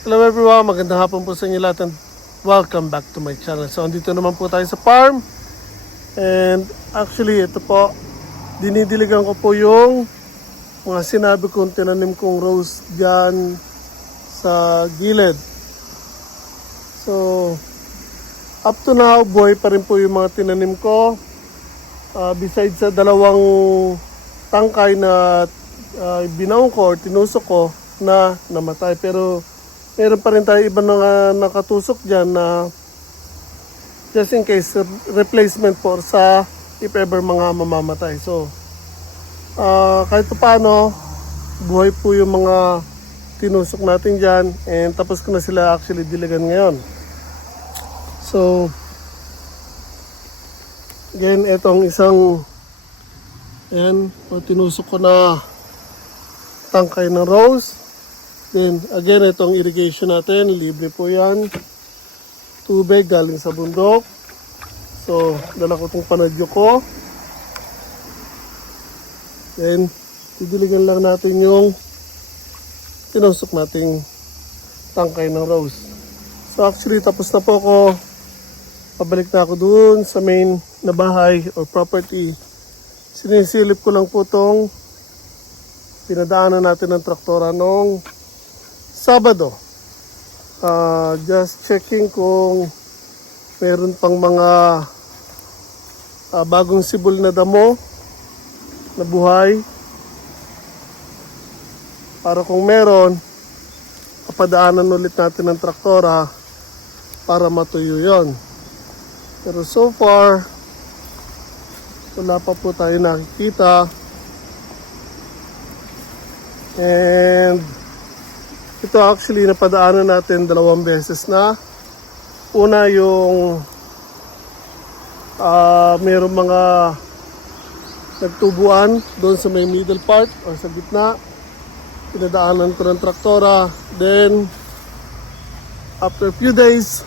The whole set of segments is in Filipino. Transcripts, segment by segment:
Hello everyone, magandang hapon po sa inyo lahat and welcome back to my channel. So andito naman po tayo sa farm and actually ito po, dinidiligan ko po yung mga sinabi kong tinanim kong rose dyan sa gilid. So up to now, buhay pa rin po yung mga tinanim ko. Besides sa dalawang tangkay na binaon ko or tinusok ko na namatay, pero meron pa rin tayo iba na nakatusok dyan na just in case replacement for sa if ever mga mamamatay. So kahit paano buhay po yung mga tinusok natin dyan and tapos ko na sila actually diligan ngayon. So again, etong isang ayan, tinusok ko na tangkay ng rose. Then again, itong irrigation natin, libre po yan. Tubig galing sa bundok. So dala ko itong panadyo ko. Then didiligan lang natin yung tinusok nating tangkay ng rose. So actually tapos na po ako. Pabalik na ako doon sa main na bahay or property. Sinisilip ko lang po itong pinadaanan natin ng traktora nung Sabado. Just checking kung meron pang mga bagong sibol na damo na buhay. Para kung meron, papadaanan ulit natin ng traktora para matuyo yon. Pero so far, wala pa po tayo nakikita. And ito actually napadaanan natin 2 beses na. Una yung mayroong mga nagtubuan doon sa may middle part o sa gitna. Pinadaanan ko ng traktora. Then after a few days,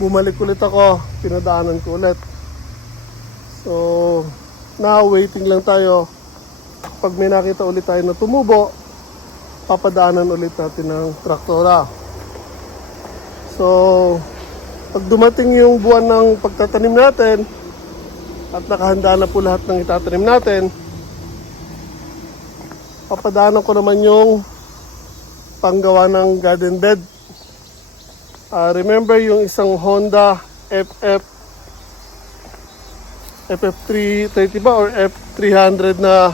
bumalik ulit ako, pinadaanan ko ulit. So, now waiting lang tayo. Pag may nakita ulit tayo na tumubo, papadaanan ulit natin ng traktora. So, pag dumating yung buwan ng pagtatanim natin, at nakahanda na po lahat ng itatanim natin, papadaanan ko naman yung panggawa ng garden bed. Remember yung isang Honda FF330 ba or F300 na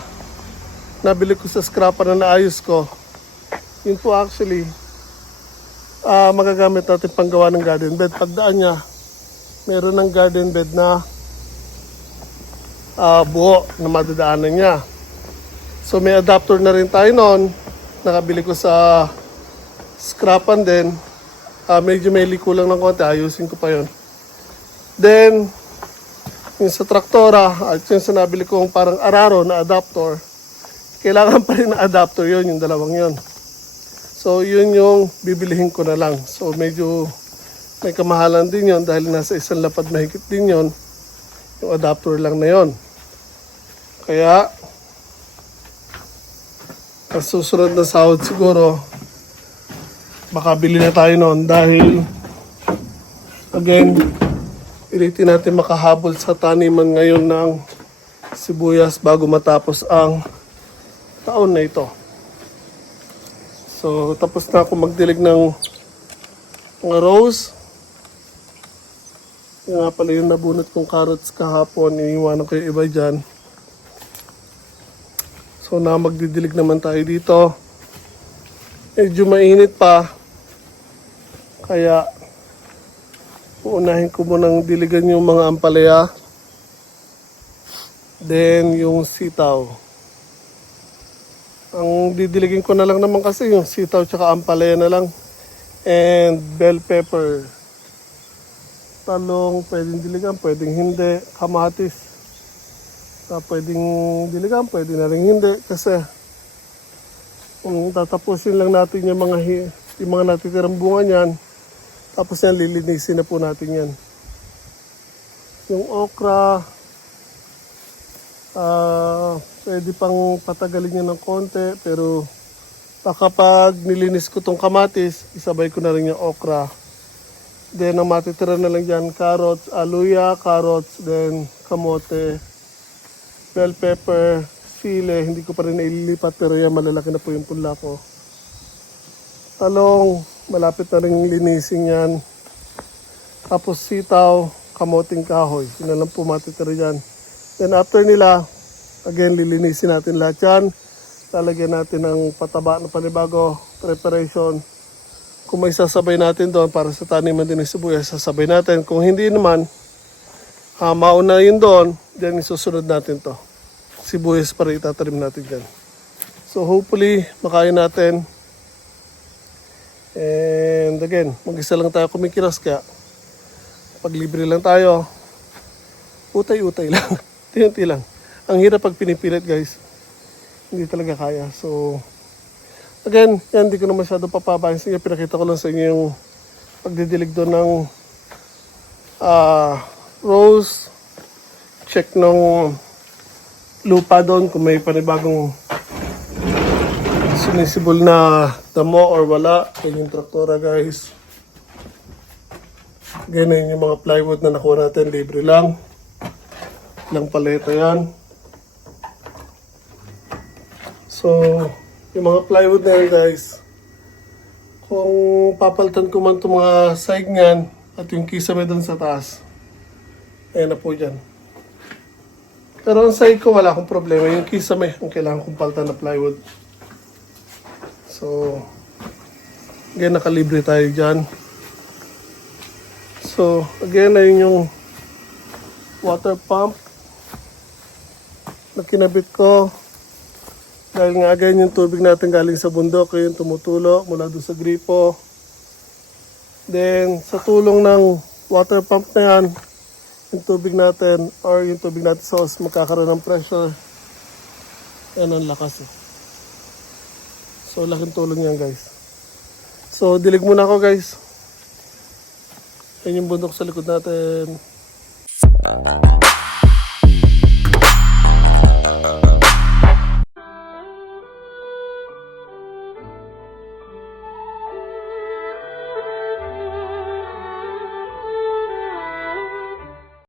nabili ko sa scrapper na naayos ko. Yun po actually magagamit natin panggawa ng garden bed. Pagdaan niya, meron ng garden bed na buo na madadaanan niya. So may adapter na rin tayo noon. Nakabili ko sa scrapan din. Medyo may liko lang ng konti, ayusin ko pa yon. Then yung sa traktora at yung sa nabili kong parang araro na adapter, kailangan pa rin na adapter yon, yung dalawang yon. So yun yung bibilihin ko na lang. So medyo may kamahalan din yon dahil nasa isang lapad mahigit din yon, yung adapter lang na yon. Kaya ang susunod na sahod siguro baka bili na tayo noon dahil again, ilitin natin makahabol sa taniman ngayon ng sibuyas bago matapos ang taon na ito. So tapos na ako magdilig ng mga rose. Yung nga pala yung nabunot kong carrots kahapon, iniwanan ko yung iba dyan. So na magdidilig naman tayo dito. Medyo mainit pa. Kaya uunahin ko munang diligan yung mga ampalaya. Then yung sitaw. Ang didiligin ko na lang naman kasi yung sitaw tsaka ampalaya na lang. And bell pepper. Talong pwedeng diligan, pwedeng hindi. Kamatis. Pwedeng diligan, pwedeng na rin hindi. Kasi tatapusin lang natin yung mga natitirang bunga niyan. Tapos yan, lilinisin na po natin yan. Yung okra, pwede pang patagalin niya ng konti, pero Kapag nilinis ko tong kamatis, isabay ko na rin yung okra. Then, ang matitira na lang dyan, carrots, aluya, carrots, then kamote, bell pepper, sile. Hindi ko pa rin naililipat pero yan, malalaki na po yung punla ko. Talong, malapit na rin linisin yan. Tapos sitaw, kamoting kahoy. Yun na lang po matitira dyan. Then after nila, again, lilinisin natin lahat yan. Lalagyan natin ng pataba na panibago, preparation. Kung may sasabay natin doon para sa taniman din ng sibuyas, sasabay natin. Kung hindi naman, mauna yun doon, then isusunod natin to. Sibuyas para itatanim natin dyan. So hopefully, makain natin. And again, mag-isa lang tayo kumikilos kaya pag libre lang tayo, utay-utay lang. Tinti lang. Ang hirap pag pinipilit guys. Hindi talaga kaya. So, again, yan, hindi ko na masyado papabayan sa inyo. Pinakita ko lang sa inyo yung pagdidilig doon ng rose. Check nung lupa doon kung may panibagong sinisibol na damo or wala. Yan yung traktora guys. Ganyan yung mga plywood na nakuha natin. Libre lang. Ilang paleta yan. So, yung mga plywood na yan guys, kung papalitan ko man itong mga side niyan at yung kisame doon sa taas, ayan na po dyan. Pero ang side ko wala akong problema, yung kisame ang kailangan kong palitan na plywood. So, again, nakalibre tayo dyan. So, again, ayun yung water pump na kinabit ko. Dahil nga again yung tubig natin galing sa bundok, yung tumutulo mula doon sa gripo. Then sa tulong ng water pump na yan, yung tubig natin or yung tubig natin sa hose magkakaroon ng pressure. Yan ang lakas eh. So laking tulong yan guys. So dilig muna ako guys. Yan yung bundok sa likod natin.